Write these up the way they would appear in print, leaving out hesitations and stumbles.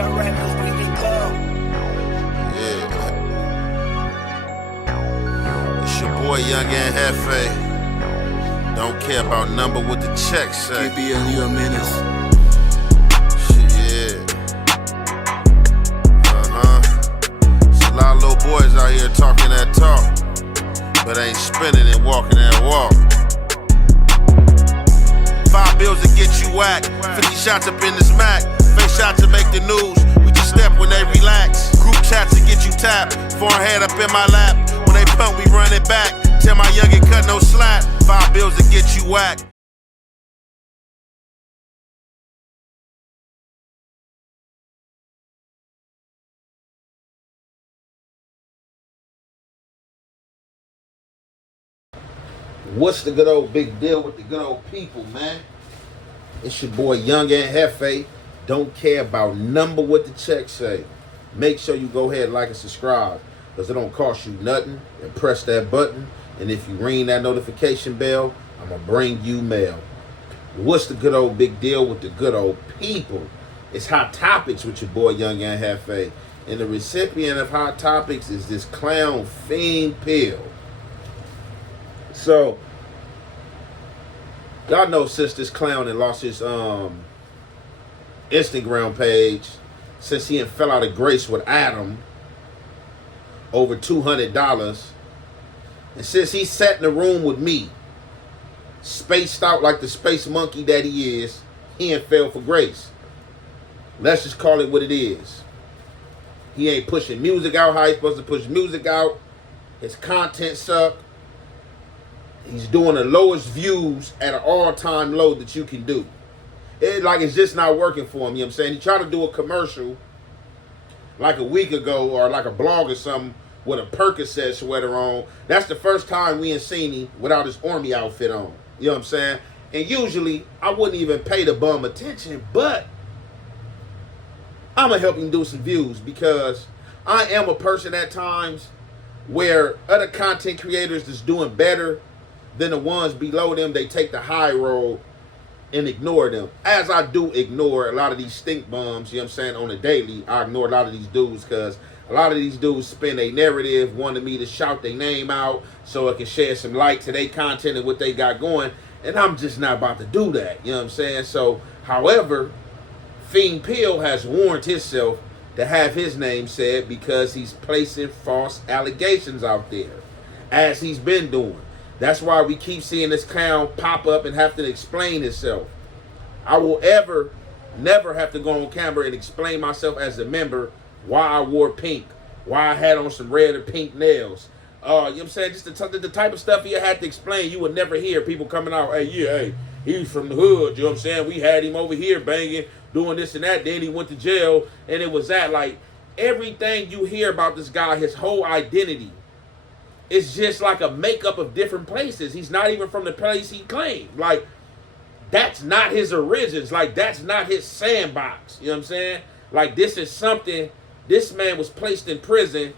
It's your boy Young and Jefe. Don't care about number what the check say. KBL, you a menace. Yeah. It's a lot of little boys out here talking that talk, but ain't spinning and walking that walk. 5 bills to get you whacked, 50 shots up in this Mac, face shots to make the news, we just step when they relax, group chats to get you tapped, foreign head up in my lap, when they pump we run it back, tell my youngin' cut no slack, 5 bills to get you whacked. What's the good old big deal with the good old people, man? It's your boy Young and Jefe. Don't care about number what the check say. Make sure you go ahead, like and subscribe, because it don't cost you nothing. And press that button. And if you ring that notification bell, I'm going to bring you mail. What's the good old big deal with the good old people? It's Hot Topics with your boy Young and Jefe. And the recipient of Hot Topics is this clown Fiend Pill. So, y'all know since this clown had lost his Instagram page, since he fell out of grace with Adam over $200, and since he sat in the room with me, spaced out like the space monkey that he is, he ain't fell for grace. Let's just call it what it is. He ain't pushing music out how he's supposed to push music out. His content suck. He's doing the lowest views at an all-time low that you can do. It's just not working for him, you know what I'm saying? He tried to do a commercial like a week ago or like a blog or something with a Percocet sweater on. That's the first time we ain't seen him without his army outfit on. You know what I'm saying? And usually, I wouldn't even pay the bum attention, but I'm going to help him do some views because I am a person at times where other content creators that's doing better than the ones below them, they take the high road and ignore them. As I do ignore a lot of these stink bums, you know what I'm saying, on a daily, I ignore a lot of these dudes because a lot of these dudes spin a narrative, wanting me to shout their name out so it can shed some light to their content and what they got going, and I'm just not about to do that, you know what I'm saying? So, however, Fiend Pill has warned himself to have his name said because he's placing false allegations out there, as he's been doing. That's why we keep seeing this clown pop up and have to explain himself. I will never have to go on camera and explain myself as a member why I wore pink, why I had on some red or pink nails. You know what I'm saying? Just the type of stuff he had to explain. You would never hear people coming out, hey, he's from the hood. You know what I'm saying? We had him over here banging, doing this and that. Then he went to jail, and it was that. Like, everything you hear about this guy, his whole identity, it's just like a makeup of different places. He's not even from the place he claimed. Like, that's not his origins. Like, that's not his sandbox. You know what I'm saying? Like, this is something, this man was placed in prison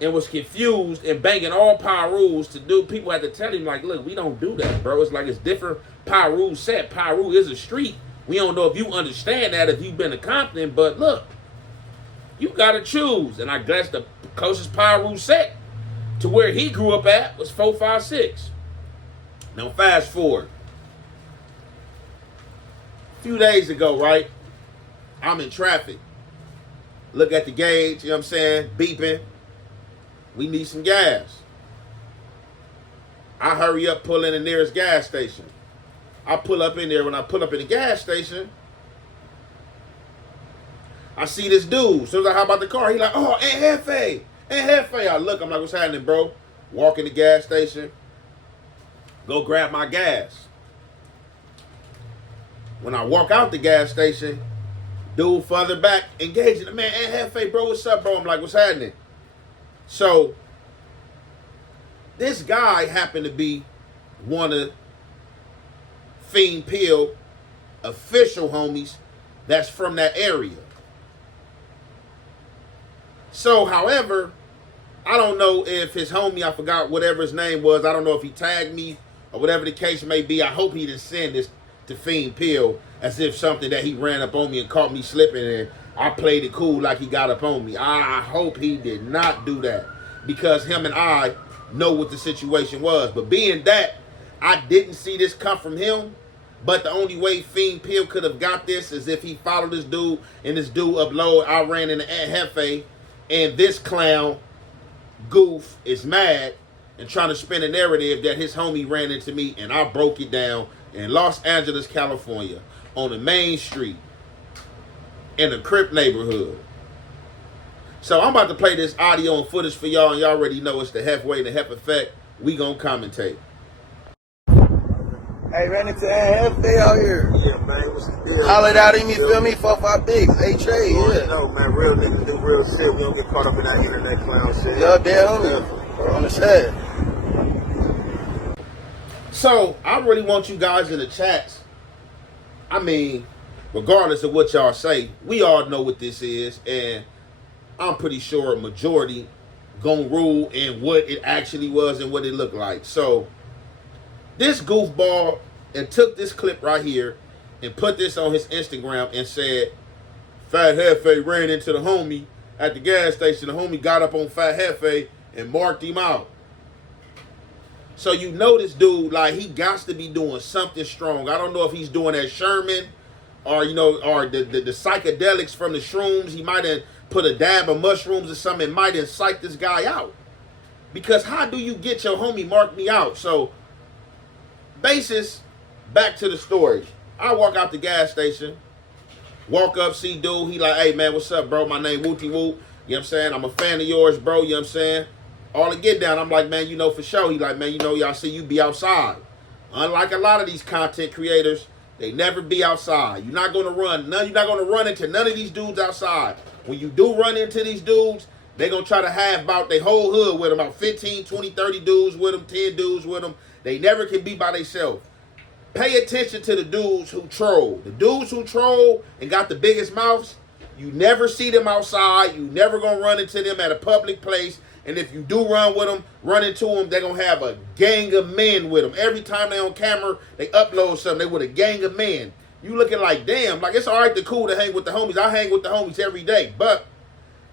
and was confused and banging all power rules to do. People had to tell him, like, look, we don't do that, bro. It's like it's different power rules set. Power rule is a street. We don't know if you understand that, if you've been to Compton, but look, you got to choose. And I guess the closest power rule set to where he grew up at was 456. Now fast forward. A few days ago, right? I'm in traffic. Look at the gauge, you know what I'm saying? Beeping. We need some gas. I hurry up, pull in the nearest gas station. I pull up in there. When I pull up in the gas station, I see this dude. As soon as I hop out the car, he like, oh, Aunt Jefe. Aunt Jefe. I look, I'm like, what's happening, bro? Walk in the gas station. Go grab my gas. When I walk out the gas station, dude further back, engaging. Man, Aunt Jefe, bro, what's up, bro? I'm like, what's happening? So, this guy happened to be one of Fiend Pill official homies that's from that area. So, however, I don't know if his homie, I forgot whatever his name was, I don't know if he tagged me or whatever the case may be. I hope he didn't send this to Fiend Pill as if something that he ran up on me and caught me slipping, and I played it cool like he got up on me. I hope he did not do that because him and I know what the situation was. But being that I didn't see this come from him, but the only way Fiend Pill could have got this is if he followed this dude and this dude upload, I ran into Jefe, and this clown goof is mad and trying to spin a narrative that his homie ran into me, and I broke it down in Los Angeles, California, on the main street in a Crip neighborhood. So I'm about to play this audio and footage for y'all, and y'all already know it's the Halfway and the Hef Effect. We gonna commentate. Hey, ran into Jefe out here. Yeah, man, what's the deal? Hollered out him, you feel me? 4-5 bigs, A-Trade, yeah. No, man, real niggas do real shit. We don't get caught up in that internet clown shit. Yo, damn, on the set. So I really want you guys in the chats. I mean, regardless of what y'all say, we all know what this is, and I'm pretty sure a majority gonna rule in what it actually was and what it looked like. So this goofball and took this clip right here and put this on his Instagram and said, Fat Jefe ran into the homie at the gas station. The homie got up on Fat Jefe and marked him out. So you know this dude, like, he got to be doing something strong. I don't know if he's doing that Sherman or, you know, or the psychedelics from the shrooms. He might have put a dab of mushrooms or something. It might have psyched this guy out. Because how do you get your homie marked me out? So basis, back to the story. I walk out the gas station, walk up, see dude. He like, hey, man, what's up, bro? My name Wooty Woo. You know what I'm saying? I'm a fan of yours, bro. You know what I'm saying? All the get down. I'm like, man, you know, for sure. He like, man, you know, y'all see you be outside. Unlike a lot of these content creators, they never be outside. You're not going to run. You're not going to run into none of these dudes outside. When you do run into these dudes, they're going to try to have about their whole hood with them, about 15, 20, 30 dudes with them, 10 dudes with them. They never can be by themselves. Pay attention to the dudes who troll. The dudes who troll and got the biggest mouths, you never see them outside. You never going to run into them at a public place. And if you do run into them, they're going to have a gang of men with them. Every time they on camera, they upload something, they with a gang of men. You looking like, damn, like it's all right to cool to hang with the homies. I hang with the homies every day. But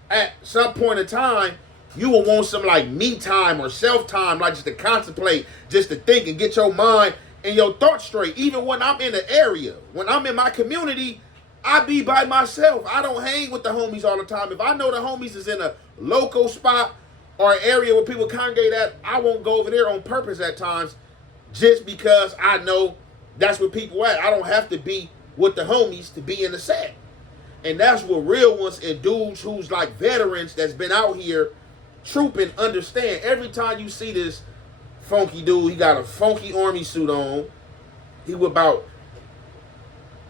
at some point in time, you will want some like me time or self time, like just to contemplate, just to think and get your mind and your thoughts straight. Even when I'm in the area, when I'm in my community, I be by myself. I don't hang with the homies all the time. If I know the homies is in a local spot or an area where people congregate at, I won't go over there on purpose at times just because I know that's where people at. I don't have to be with the homies to be in the set. And that's what real ones and dudes who's like veterans that's been out here trooping understand. Every time you see this funky dude, he got a funky army suit on. He with about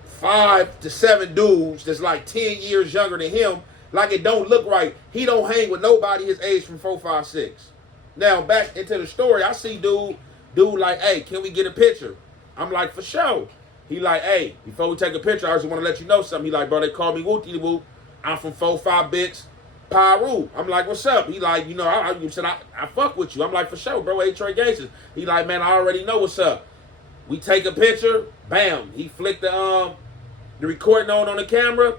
5 to 7 dudes that's like 10 years younger than him. Like it don't look right. He don't hang with nobody his age from 4, 5, 6. Now back into the story, I see dude like, hey, can we get a picture? I'm like, for sure. He like, hey, before we take a picture, I just want to let you know something. He like, bro, they call me Wooty Woo. I'm from 4-5 Bix, Pyru. I'm like, what's up? He like, you know, I fuck with you. I'm like, for sure, bro, A-Trey Gangsters. He like, man, I already know what's up. We take a picture, bam. He flicked the recording on the camera.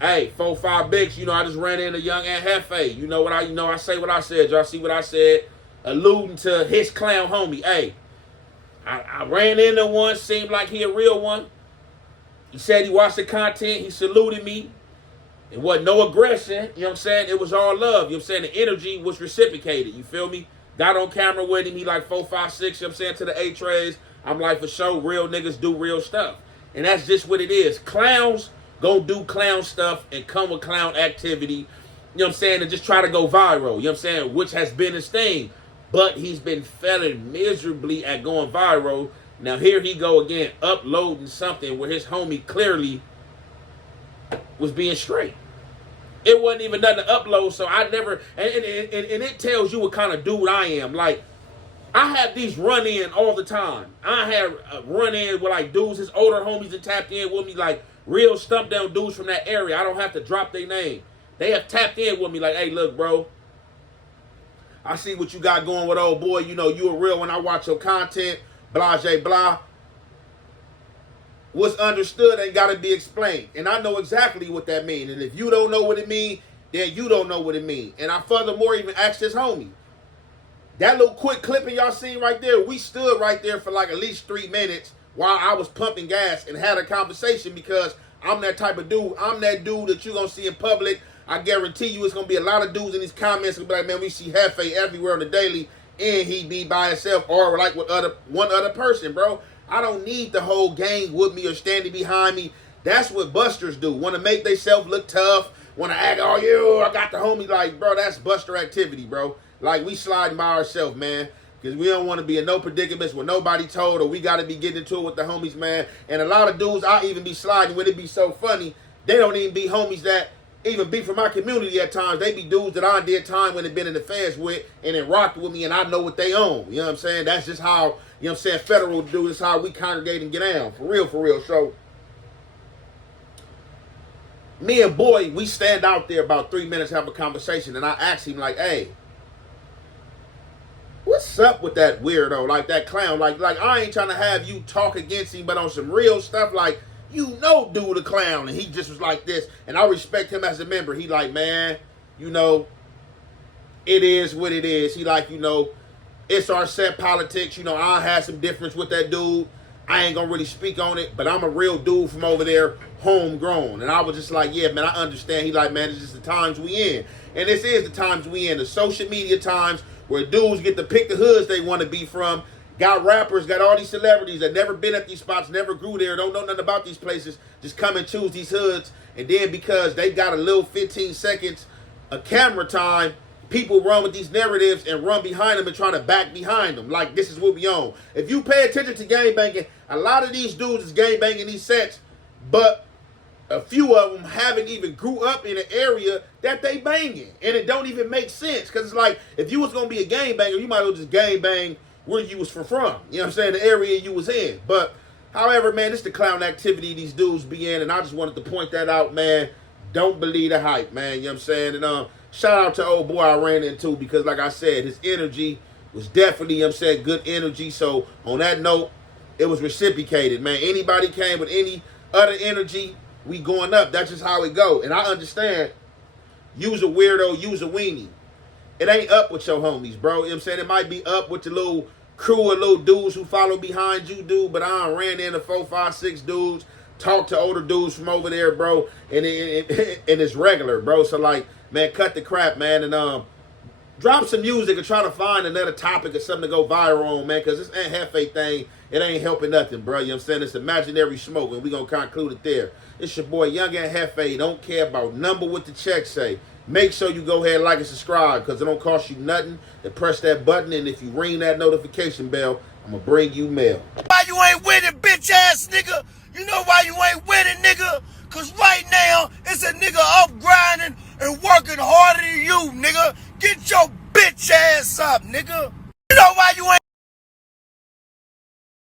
Hey, 4-5 Bix, you know, I just ran into young Aunt Jefe. You know what I say what I said. Y'all see what I said? Alluding to his clown homie. Hey, I ran into one, seemed like he a real one. He said he watched the content. He saluted me. It wasn't no aggression. You know what I'm saying? It was all love. You know what I'm saying? The energy was reciprocated. You feel me? Got on camera with him. He like 4, 5, 6. You know what I'm saying? To the A-Trays. I'm like, for sure, real niggas do real stuff. And that's just what it is. Clowns go do clown stuff and come with clown activity. You know what I'm saying? And just try to go viral. You know what I'm saying? Which has been his thing. But he's been failing miserably at going viral. Now here he go again, uploading something where his homie clearly was being straight. It wasn't even nothing to upload, so I never, and it tells you what kind of dude I am. Like, I have these run-in all the time. I have a run-in with like dudes, his older homies that tapped in with me, like real stump-down dudes from that area. I don't have to drop their name. They have tapped in with me like, hey, look, bro, I see what you got going with old boy. You know, you a real when I watch your content, blah, blah, blah. what's understood ain't got to be explained. And I know exactly what that means. And if you don't know what it means, then you don't know what it means. And I furthermore even asked his homie. That little quick clipping y'all seen right there, we stood right there for like at least 3 minutes while I was pumping gas and had a conversation because I'm that type of dude. I'm that dude that you're going to see in public. I guarantee you it's going to be a lot of dudes in these comments who be like, man, we see Jefe everywhere on the daily and he be by himself or like with one other person, bro. I don't need the whole gang with me or standing behind me. That's what busters do. Want to make themselves look tough. Want to act, oh, you, I got the homie. Like, bro, that's buster activity, bro. Like, we sliding by ourselves, man. Because we don't want to be in no predicaments where nobody told or we got to be getting into it with the homies, man. And a lot of dudes I even be sliding with. It be so funny. They don't even be homies that even be from my community at times. They be dudes that I did time when they been in the feds with and then rocked with me and I know what they own. You know what I'm saying? That's just how, you know what I'm saying, federal do. This how we congregate and get down. For real, for real. So, me and Boy, we stand out there about 3 minutes, have a conversation, and I ask him, like, hey, what's up with that weirdo, like that clown? Like I ain't trying to have you talk against him, but on some real stuff, like, you know, dude, a clown, and he just was like this, and I respect him as a member. He like, man, you know, it is what it is. He like, you know, it's our set politics. You know, I had some difference with that dude. I ain't gonna really speak on it, but I'm a real dude from over there, homegrown. And I was just like, yeah, man, I understand. He like, man, it's just the times we in. And this is the times we in, the social media times where dudes get to pick the hoods they want to be from. Got rappers, got all these celebrities that never been at these spots, never grew there, don't know nothing about these places, just come and choose these hoods. And then because they got a little 15 seconds of camera time, people run with these narratives and run behind them and try to back behind them. Like, this is what we own. If you pay attention to gangbanging, a lot of these dudes is gangbanging these sets, but a few of them haven't even grew up in an area that they banging. And it don't even make sense. Because it's like, if you was going to be a gangbanger, you might as well just gangbang where you was from. You know what I'm saying? The area you was in. But, however, man, this is the clown activity these dudes be in. And I just wanted to point that out, man. Don't believe the hype, man. You know what I'm saying? And shout out to old boy I ran into because, like I said, his energy was definitely, you know what I'm saying, good energy. So, on that note, it was reciprocated, man. Anybody came with any other energy, we going up. That's just how it go. And I understand, you's a weirdo, you's a weenie. It ain't up with your homies, bro. You know what I'm saying? It might be up with the little crew of little dudes who follow behind you, dude. But I done ran into 4, 5, 6 dudes, talked to older dudes from over there, bro. And it's regular, bro. So, like, man, cut the crap, man. And drop some music and try to find another topic or something to go viral on, man. Because this ain't Jefe thing. It ain't helping nothing, bro. You know what I'm saying? It's imaginary smoke. And we going to conclude it there. It's your boy, Young and Jefe. Don't care about number what the check say. Make sure you go ahead and like and subscribe because it don't cost you nothing to press that button. And if you ring that notification bell, I'm going to bring you mail. Why you ain't winning, bitch ass nigga? You know why you ain't winning, nigga? Cause right now, it's a nigga up grinding and working harder than you, nigga. Get your bitch ass up, nigga.